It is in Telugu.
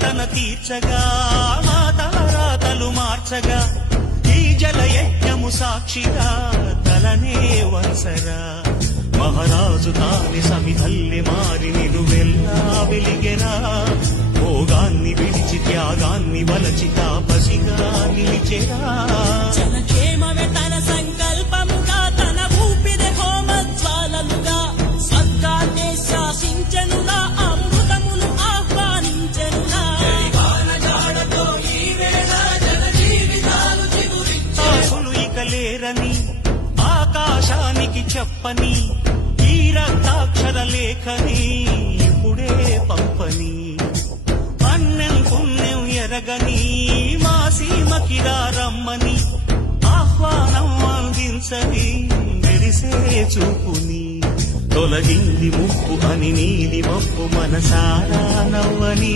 యాతన తీర్చగా మా తలరాతలు మార్చగా ఈ జలయజ్ఞము సాక్షిగా తలనే వరసరా మహారాజు తాని సమిధల్లి మారి నిలువెల్లా వెలిగెరా భోగాన్ని విడిచి త్యాగాన్ని వలచి తాపసిగా నిలిచెరా జనక్షేమమే తన సంకల్పముగా తన ఊపిరి హోమజ్వాలలుగా స్వర్గాన్నే శాసించెనులా అమృతమును ఆహ్వానించెనులా ఆశలు ఇక లేరని ఆకాశానికి చెప్పని ఈ రక్తాక్షర లేఖని ఇప్పుడే పంపని అన్నం పుణ్యం ఎరగని మా సీమకిరా రమ్మని ఆహ్వానం అందించని మెరిసే చూపుని తొలగింది ముప్పు అని నీలి మప్పు మనసారా నవ్వని